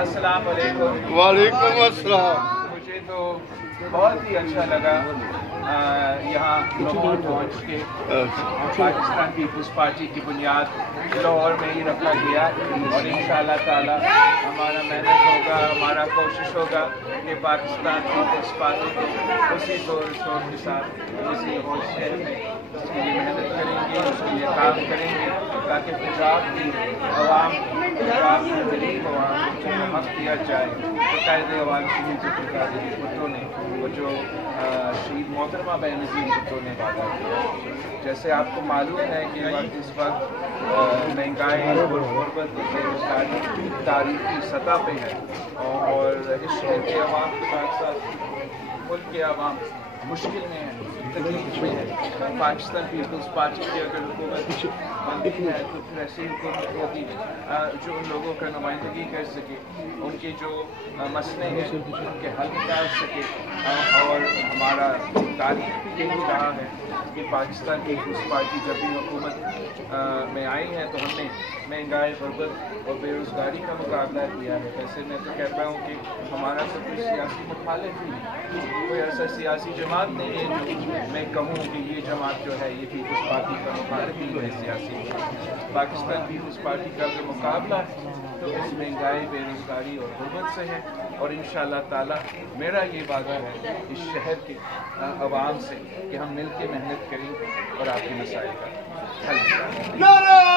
अस्सलाम वालेकुम। वालेकुम अस्सलाम। मुझे तो बहुत ही अच्छा लगा यहाँ लाहौर पहुँच के। पाकिस्तान पीपल्स पार्टी की बुनियाद लाहौर में ही रखा गया और इंशाअल्लाह ताला हमारा मेहनत होगा, हमारा कोशिश होगा कि पाकिस्तान पीपल्स पार्टी को उसी तौर शोर के साथ उसी और शहर में उसके लिए मेहनत करेंगे, उसके लिए काम करेंगे ताकि पंजाब की आवाम, पंजाब की गरीब आवाम को हक दिया जाए। तो कायदे अवाम शहीद भुट्टो ने वो जो शहीद मोहतरमा बेनज़ीर भुट्टो ने वादा किया। जैसे आपको मालूम है कि इस वक्त महंगाई और गुर्बत बेरोजगारी तारीखी सतह पे है और इस शहर के अवाम के साथ साथ मुल्क के अवाम मुश्किल में है, तकलीफ में है। पाकिस्तान पीपल्स पार्टी की अगर हुकूमत बनती है तो फिर ऐसी हुकूमत होगी जो उन लोगों का नुमाइंदगी कर सके, उनके जो मसले हैं उनके हल निकाल सके। और हमारा तारीख भी यही रहा है कि पाकिस्तान पीपल्स पार्टी जब भी हुकूमत में आई है तो हमने महंगाई, गुर्बत और बेरोज़गारी का मुकाबला किया है। वैसे मैं तो कहता हूँ कि हमारा तो कोई सियासी मुखालिफ ही नहीं, कोई ऐसा सियासी जमात नहीं है जो मैं कहूँ कि ये जमात जो है ये पीपल्स पार्टी का मुखालिफ ही है सियासी। पाकिस्तान पीपल्स पार्टी का जो मुकाबला है तो इस महंगाई, बेरोज़गारी और गुर्बत से है और इंशाअल्लाह ताला मेरा ये वादा है इस शहर के अवाम से कि हम मिल के मेहनत करेंगे और आपके मसाइल का हल निकालेंगे।